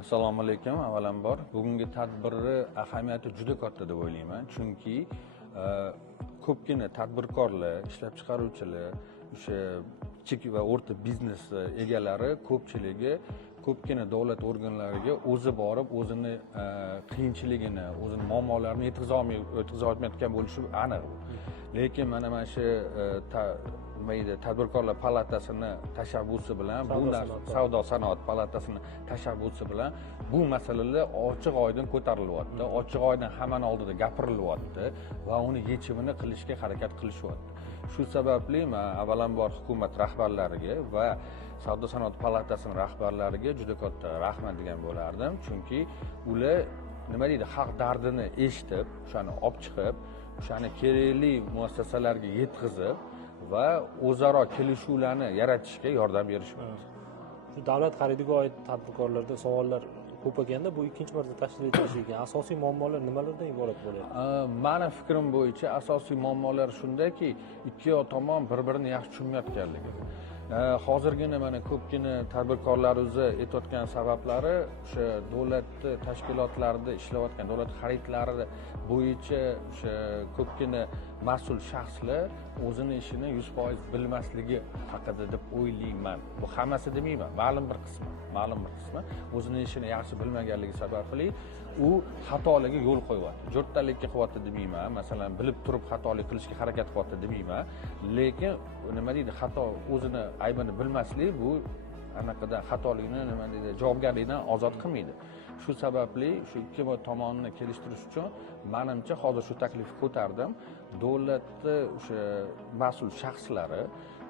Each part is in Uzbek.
Assalomu alaykum. Avvalambor bugungi tadbirni ahamiyati juda katta deb o'ylayman. Chunki ko'pgina tadbirkorlar, ishlab chiqaruvchilar, o'sha kichik va o'rta biznes egalari ko'pchiligi ko'pgina davlat organlariga o'zi borib, o'zini qiyinchiligini, o'zini muammolarini yetkaza olmayotgan bo'lishi aniq. Lekin mana shu tadbirkorlar palatasini tashabbusi bilan, bu savdo sanoat palatasini tashabbusi bilan bu masalalar ochiq oydin ko'tarilyapti, ochiq oydin hammaning oldida gapirilyapti va uni yechimini qilishga harakat qilishyapti. Shu sababli men avvalambor hukumat rahbarlariga va savdo sanoat palatasining rahbarlariga juda katta rahmat degan bo'lardim. Chunki ular nima deydi, xalq dardini eshitib, o'shani olib chiqib, o'shani kerakli muassasalarga yetkazib va o'zaro kelishuvlarni yaratishga yordam berishmoqda. Shu davlat xaridiga oid tadbirkorlarda savollar ko'p ekanda, bu ikkinchi marta tashkil etilishi ekan. Asosiy muammolar nimalardan iborat bo'lyapti? Meni fikrim bo'yicha asosiy muammolar shundaki, ikki tomon bir-birini yaxshi tushunmayotganligi. Hozirgina mana ko'pgina tadbirkorlarimiz aytayotgan sabablari o'sha davlat tashkilotlarida ishlayotgan, davlat xaridlari bo'yicha o'sha ko'pgina mas'ul shaxslar o'zini ishini 100% bilmasligi haqida deb o'ylayman. Bu hammasi demayman, ma'lum bir qismi o'zini ishini yaxshi bilmaganligi sababli u xatolarga yo'l qo'yyapti. Jo'rttalikka qilyapti demayman, masalan, bilib turib xatolik qilishga harakat qilyapti demayman, lekin nima deydi, xato o'zini aybini bilmaslik bu anaqada xatolikni nima deydi, javobgarlikdan ozod qilmaydi. Shu sababli shu ikki tomonni kelishtirish uchun menimcha hozir shu taklifni ko'tardim. Davlatni o'sha mas'ul shaxslari,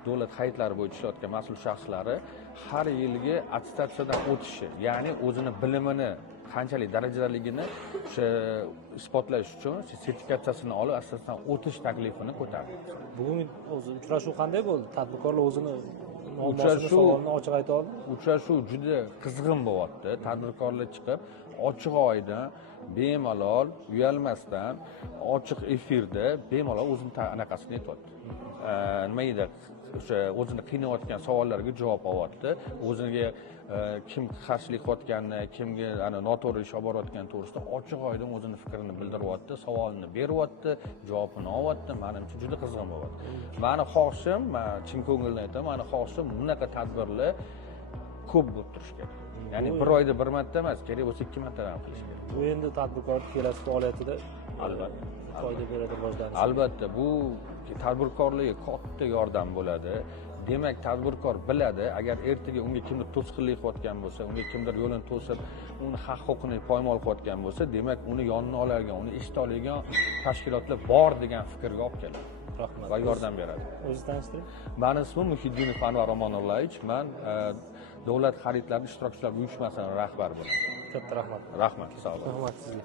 davlat xaridlari bo'yicha ishlayotgan mas'ul shaxslari har yilgi attestatsiyadan o'tishi, ya'ni o'zini bilimini qanchalik darajadaligini o'sha isbotlash uchun sertifikatsiyasini olib attestatsiyadan o'tish taklifini ko'tardi. Bugun o'zi uchrashuv qanday bo'ldi? Tadbirkorlar o'zini savolini ochiq ayta oldi. Uchrashuv juda qizg'in bo'lyapti. Tadbirkorlar chiqib, ochiq oydin, bemalol, uyalmasdan, ochiq efirda bemalol o'zini anaqasini aytyapti. Nima edi, o'sha o'zini qiynayotgan savollarga javob olyapti. O'ziga kim qarshilik qilayotganini, kimga noto'g'ri ish olib borayotgani to'g'risida ochiq oydin o'zini fikrini bildiryapti, savolini beryapti, javobini olyapti. Menimcha juda qizg'in bo'lyapti. Meni xohishim, men chin ko'ngildan aytaman, meni xohishim bunaqa tadbirlar ko'p bo'lib turishi kerak. Ya'ni bir oyda bir marta emas, kerak bo'lsa 2 martadan qilish kerak. Bu endi tadbirkorlik kelasi faoliyatida albatta foyda beradi, rivojlanish. Albatta, bu tadbirkorlarga katta yordam bo'ladi. Demak, tadbirkor biladi, agar ertaga unga kimdir to'sqinlik qilayotgan bo'lsa, unga kimdir yo'lini to'sib, uni haq-huquqini poymol qilayotgan bo'lsa, demak, uni yonini oladigan, uni eshita oladigan tashkilotlar bor degan fikrga olib keladi. Rahmat. Va yordam beradi. O'zingizni tanishtiring. Mening ismim Muhiddinov Anvar Omonullayevich. Men davlat xaridlari ishtirokchilar uyushmasining rahbari bo'laman. Katta rahmat. Rahmat, sog' bo'ling. Rahmat sizga.